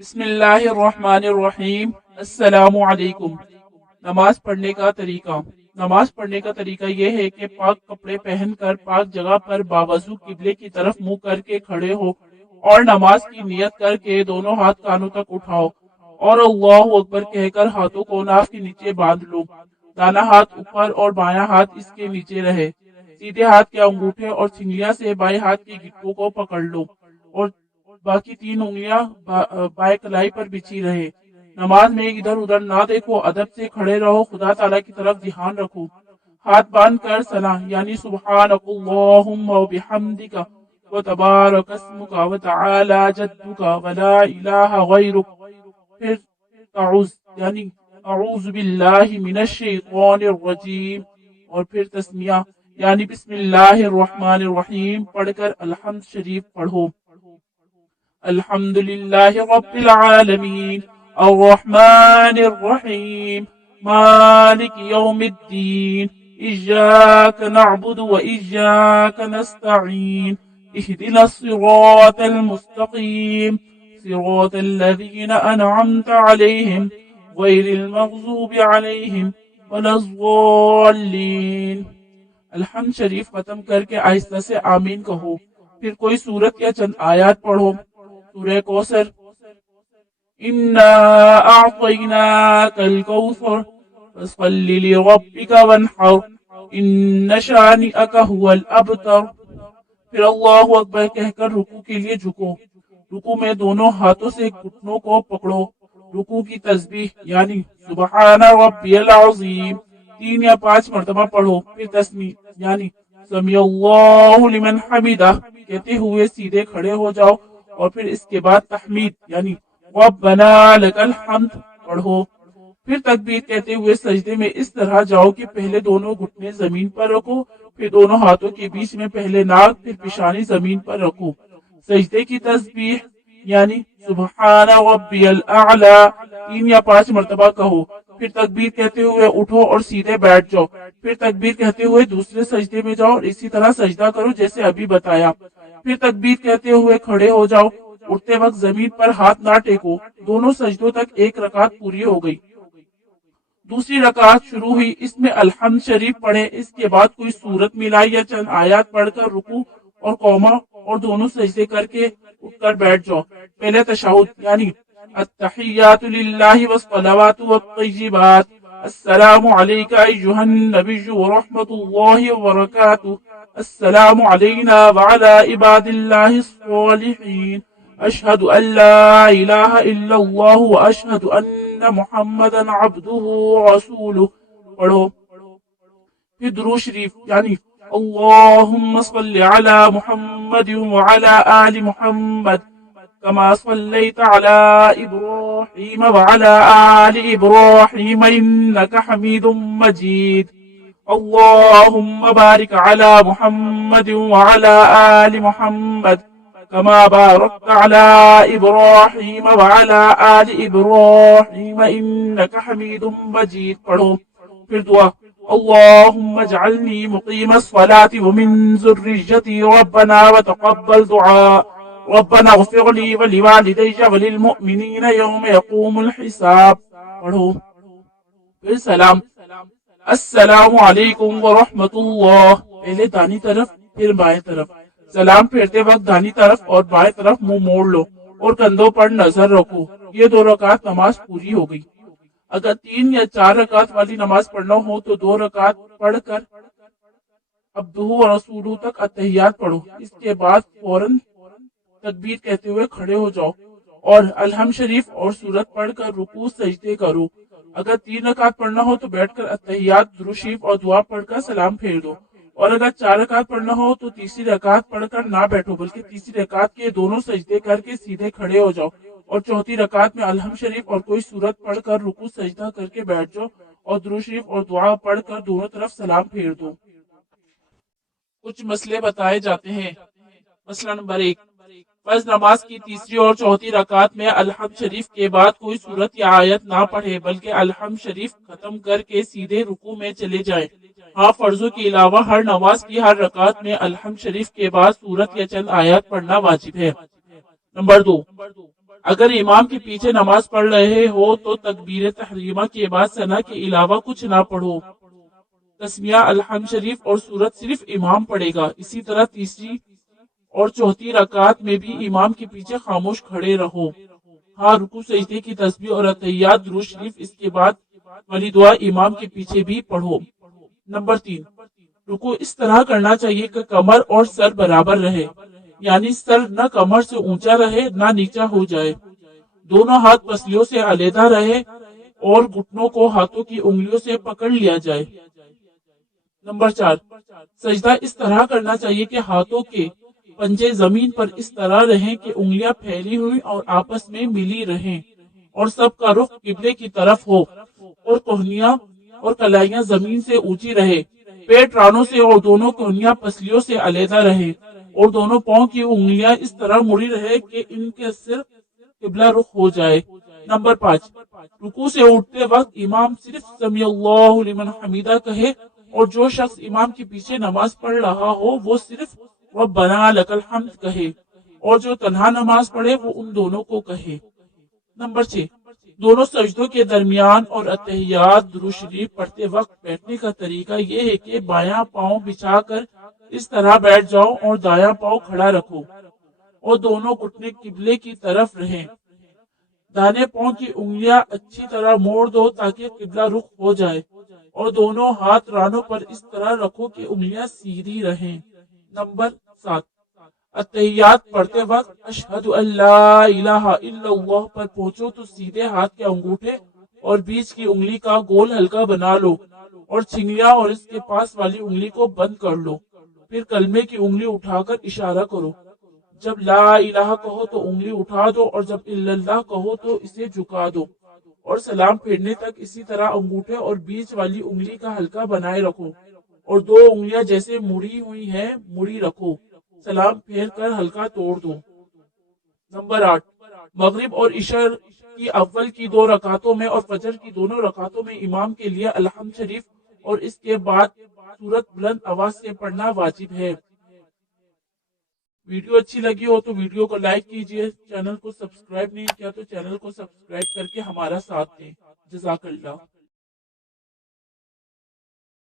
بسم اللہ الرحمن الرحیم۔ السلام علیکم۔ نماز پڑھنے کا طریقہ یہ ہے کہ پاک کپڑے پہن کر پاک جگہ پر باوضو قبلے کی طرف منہ کر کے کھڑے ہو اور نماز کی نیت کر کے دونوں ہاتھ کانوں تک اٹھاؤ اور اللہ اکبر کہہ کر ہاتھوں کو ناف کے نیچے باندھ لو۔ دانا ہاتھ اوپر اور بایاں ہاتھ اس کے نیچے رہے۔ سیدھے ہاتھ کے انگوٹھے اور سنگلیاں سے بائیں ہاتھ کی گٹھوں کو پکڑ لو اور باقی تین انگلیاں بائیں کلائی پر بچھی رہے۔ نماز میں ادھر ادھر نہ دیکھو، ادب سے کھڑے رہو، خدا تعالیٰ کی طرف دھیان رکھو۔ ہاتھ باندھ کر ثنا یعنی سبحانک اللہم و بحمدک و تبارک اسمک و تعالی جدک و لا الہ غیرک۔ پھر تعوذ یعنی اعوذ باللہ من الشیطان الرجیم، اور پھر تسمیہ یعنی بسم اللہ الرحمن الرحیم پڑھ کر الحمد شریف پڑھو۔ الحمد للہ رب العالمین الرحمن الرحیم مالک یوم الدین ایاک نعبد و ایاک نستعین اہدنا الصراط المستقیم صراط الذین انعمت علیہم غیر المغضوب علیہم ولا الضالین۔ الحمد شریف ختم کر کے آہستہ سے آمین کہو، پھر کوئی سورت یا چند آیات پڑھو۔ سورہ کوثر، انا اعطیناک الکوثر فصل لربک وانحر ان شانئک هو الابتر۔ پھر اللہ اکبر کہہ کر رکوع کے لیے جھکو۔ رکوع میں دونوں ہاتھوں سے گھٹنوں کو پکڑو۔ رکوع کی تسبیح یعنی سبحان ربی العظیم 3 یا 5 مرتبہ پڑھو۔ پھر تسمیع یعنی سمی اللہ لمن حمدہ کہتے ہوئے سیدھے کھڑے ہو جاؤ، اور پھر اس کے بعد تحمید یعنی ربنا لک الحمد پڑھو۔ پھر تکبیر کہتے ہوئے سجدے میں اس طرح جاؤ کہ پہلے دونوں گھٹنے زمین پر رکھو، پھر دونوں ہاتھوں کے بیچ میں پہلے ناک پھر پیشانی زمین پر رکھو۔ سجدے کی تسبیح یعنی سبحان ربی الاعلی 3 یا 5 مرتبہ کہو۔ پھر تکبیر کہتے ہوئے اٹھو اور سیدھے بیٹھ جاؤ۔ پھر تکبیر کہتے ہوئے دوسرے سجدے میں جاؤ اور اسی طرح سجدہ کرو جیسے ابھی بتایا۔ پھر تکبیر کہتے ہوئے کھڑے ہو جاؤ۔ اٹھتے وقت زمین پر ہاتھ نہ ٹیکو۔ دونوں سجدوں تک ایک رکعت پوری ہو گئی۔ دوسری رکعت شروع ہوئی، اس میں الحمد شریف پڑھے، اس کے بعد کوئی سورت ملائی یا چند آیات پڑھ کر رکوع اور قوما اور دونوں سجدے کر کے اٹھ کر بیٹھ جاؤ۔ پہلے تشہد یعنی التحیات للہ والصلوات والطیبات السلام علیک ایہا النبی ورحمۃ اللہ وبرکاتہ السلام علینا وعلی عباد اللہ الصالحین اشہد ان لا الہ الا اللہ واشہد ان محمدا عبدہ ورسولہ پڑھو۔ پھر درود شریف یعنی اللہم صل علی محمد وعلی آل محمد كما صليت على إبراهيم وعلى آل إبراهيم إنك حميد مجيد اللهم بارك على محمد وعلى آل محمد كما باركت على إبراهيم وعلى آل إبراهيم إنك حميد مجيد پڑھو۔ پھر دعا اللهم اجعلني مقيم الصلاة ومن ذريتي ربنا وتقبل دعاء ربنا اغفر لي ولوالدي وللمؤمنين يوم يقوم الحساب پڑھو۔ پھر سلام السلام علیکم ورحمۃ اللہ، پہلے دانی طرف پھر بائیں طرف۔ سلام پھیرتے وقت دانی طرف اور بائیں طرف منہ موڑ لو اور کندھوں پر نظر رکھو۔ یہ 2 رکعت نماز پوری ہو گئی۔ اگر 3 یا 4 رکعت والی نماز پڑھنا ہو تو 2 رکعت پڑھ کر عبدہ و رسولہ تک اتحیات پڑھو۔ اس کے بعد فوراً تکبیر کہتے ہوئے کھڑے ہو جاؤ اور الحمد شریف اور سورت پڑھ کر رکوع سجدے کرو۔ اگر 3 رکعت پڑھنا ہو تو بیٹھ کر اتحیات درود شریف اور دعا پڑھ کر سلام پھیر دو، اور اگر 4 رکعت پڑھنا ہو تو تیسری رکعت پڑھ کر نہ بیٹھو بلکہ تیسری رکعت کے دونوں سجدے کر کے سیدھے کھڑے ہو جاؤ، اور چوتھی رکعت میں الحمد شریف اور کوئی سورت پڑھ کر رکوع سجدہ کر کے بیٹھ جاؤ اور درود شریف اور دعا پڑھ کر دونوں طرف سلام پھیر دو۔ کچھ مسئلے بتائے جاتے ہیں۔ مسئلہ نمبر 1، فرض نماز کی تیسری اور چوتھی رکعت میں الحمد شریف کے بعد کوئی سورت یا آیت نہ پڑھے بلکہ الحمد شریف ختم کر کے سیدھے رکوع میں چلے جائیں۔ ہاں، فرضوں کے علاوہ ہر نماز کی ہر رکعت میں الحمد شریف کے بعد سورت یا چند آیات پڑھنا واجب ہے۔ نمبر 2، اگر امام کے پیچھے نماز پڑھ رہے ہو تو تکبیر تحریمہ کے بعد ثنا کے علاوہ کچھ نہ پڑھو۔ تسمیہ، الحمد شریف اور سورت صرف امام پڑھے گا۔ اسی طرح تیسری اور چوتھی رکعت میں بھی امام کے پیچھے خاموش کھڑے رہو۔ ہاں، رکوع سجدے کی تسبیح اور اتحیات درود شریف اس کے بعد والی دعا امام کے پیچھے بھی پڑھو۔ نمبر 3، رکوع اس طرح کرنا چاہیے کہ کمر اور سر برابر رہے، یعنی سر نہ کمر سے اونچا رہے نہ نیچا ہو جائے، دونوں ہاتھ پسلیوں سے علیحدہ رہے اور گھٹنوں کو ہاتھوں کی انگلیوں سے پکڑ لیا جائے۔ نمبر 4، سجدہ اس طرح کرنا چاہیے کہ ہاتھوں کے پنجے زمین پر اس طرح رہیں کہ انگلیاں پھیلی ہوئی اور آپس میں ملی رہیں اور سب کا رخ قبلے کی طرف ہو، اور کوہنیاں اور کلائیاں زمین سے اونچی رہے، پیٹ رانوں سے اور دونوں کوہنیاں پسلیوں سے علیحدہ رہے، اور دونوں پاؤں کی انگلیاں اس طرح مڑی رہے کہ ان کے صرف قبلہ رخ ہو جائے۔ نمبر 5، رکوع سے اٹھتے وقت امام صرف سمیع اللہ لمن حمیدہ کہے، اور جو شخص امام کے پیچھے نماز پڑھ رہا ہو وہ صرف ربنا لک الحمد کہے، اور جو تنہا نماز پڑھے وہ ان دونوں کو کہے۔ نمبر 6، دونوں سجدوں کے درمیان اور اتحیات درود شریف پڑھتے وقت بیٹھنے کا طریقہ یہ ہے کہ بایاں پاؤں بچھا کر اس طرح بیٹھ جاؤ اور دایاں پاؤں کھڑا رکھو اور دونوں گھٹنے قبلے کی طرف رہیں۔ دانے پاؤں کی انگلیاں اچھی طرح موڑ دو تاکہ قبلہ رخ ہو جائے، اور دونوں ہاتھ رانوں پر اس طرح رکھو کہ انگلیاں سیدھی رہیں۔ نمبر 7، اتحیات پڑھتے وقت اشہد ان لا الہ الا اللہ پر پہنچو تو سیدھے ہاتھ کے انگوٹھے اور بیچ کی انگلی کا گول حلقہ بنا لو اور چنگلیاں اور اس کے پاس والی انگلی کو بند کر لو، پھر کلمے کی انگلی اٹھا کر اشارہ کرو۔ جب لا الہ کہو تو انگلی اٹھا دو، اور جب الا اللہ کہو تو اسے جھکا دو، اور سلام پھیرنے تک اسی طرح انگوٹھے اور بیچ والی انگلی کا حلقہ بنائے رکھو، اور دو انگلیاں جیسے مڑی ہوئی ہیں مڑی رکھو، سلام پھیر کر حلقہ توڑ دو۔ نمبر 8، مغرب اور عشاء کی اول کی 2 رکعتوں میں اور فجر کی دونوں رکعتوں میں امام کے لیے الحمد شریف اور اس کے بعد سورت بلند آواز سے پڑھنا واجب ہے۔ ویڈیو اچھی لگی ہو تو ویڈیو کو لائک کیجیے، چینل کو سبسکرائب نہیں کیا تو چینل کو سبسکرائب کر کے ہمارا ساتھ دیں۔ جزاک اللہ۔